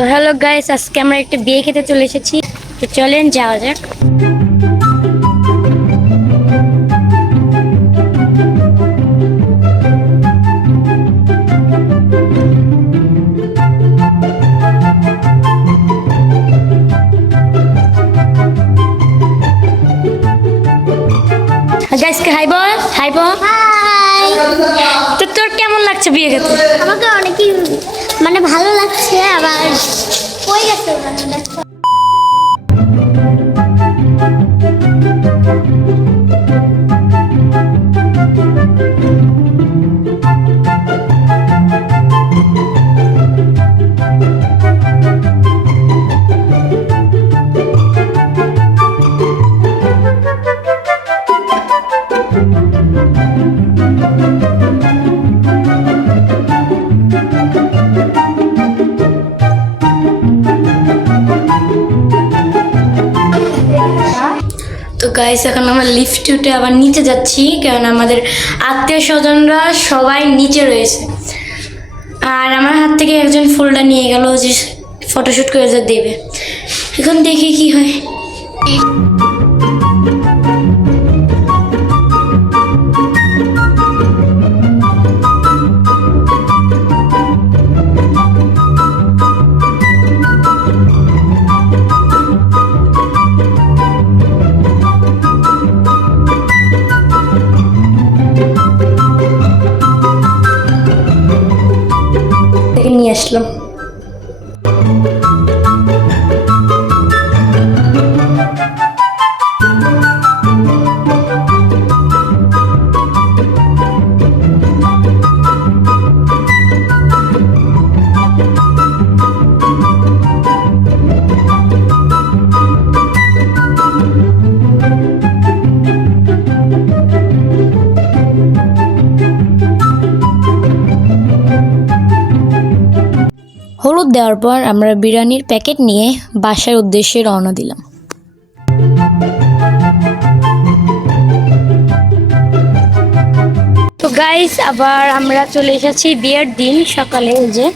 তো hello guys, আজকে আমরা একটা বিয়ে খেতে চলে এসেছি। তো চলেন যাওয়া যাক। গাইসকে হাই বল, হাই বল। হাই। তো তোর কেমন লাগছে বিয়ে খেতে? আমাকে অনেকই ভালো লাগছে, আবার কই গেছে দেখো। তো গাইস, এখন আমরা লিফটে উঠে আবার নিচে যাচ্ছি, কারণ আমাদের আত্মীয় স্বজনরা সবাই নিচে রয়েছে। আর আমার হাত থেকে একজন ফুলটা নিয়ে গেল যে ফটোশ্যুট করে যে দেবে। এখন দেখি কি হয়। নিয়ে আসলাম। হলুদ দেওয়ার পর আমরা বিরিয়ানির প্যাকেট নিয়ে বাসার উদ্দেশ্যে রওনা দিলাম। তো গাইস, আবার আমরা চলে এসেছি বিয়ের দিন সকালে। যে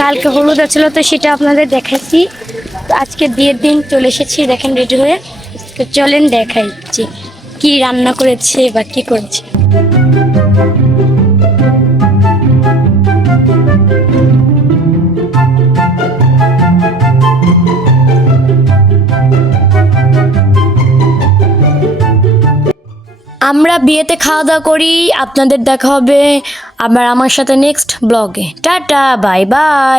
কালকে হলুদ ছিল, তো সেটা আপনাদের দেখাচ্ছি। তো আজকে বিয়ের দিন চলে এসেছি, দেখেন রেডি হয়ে। তো চলেন দেখাই যে কি রান্না করেছে বা কি করেছে। আমরা বিয়েতে খাওয়া দাওয়া করি। আপনাদের দেখা হবে আবার আমার সাথে নেক্সট ব্লগে। Tata, bye bye.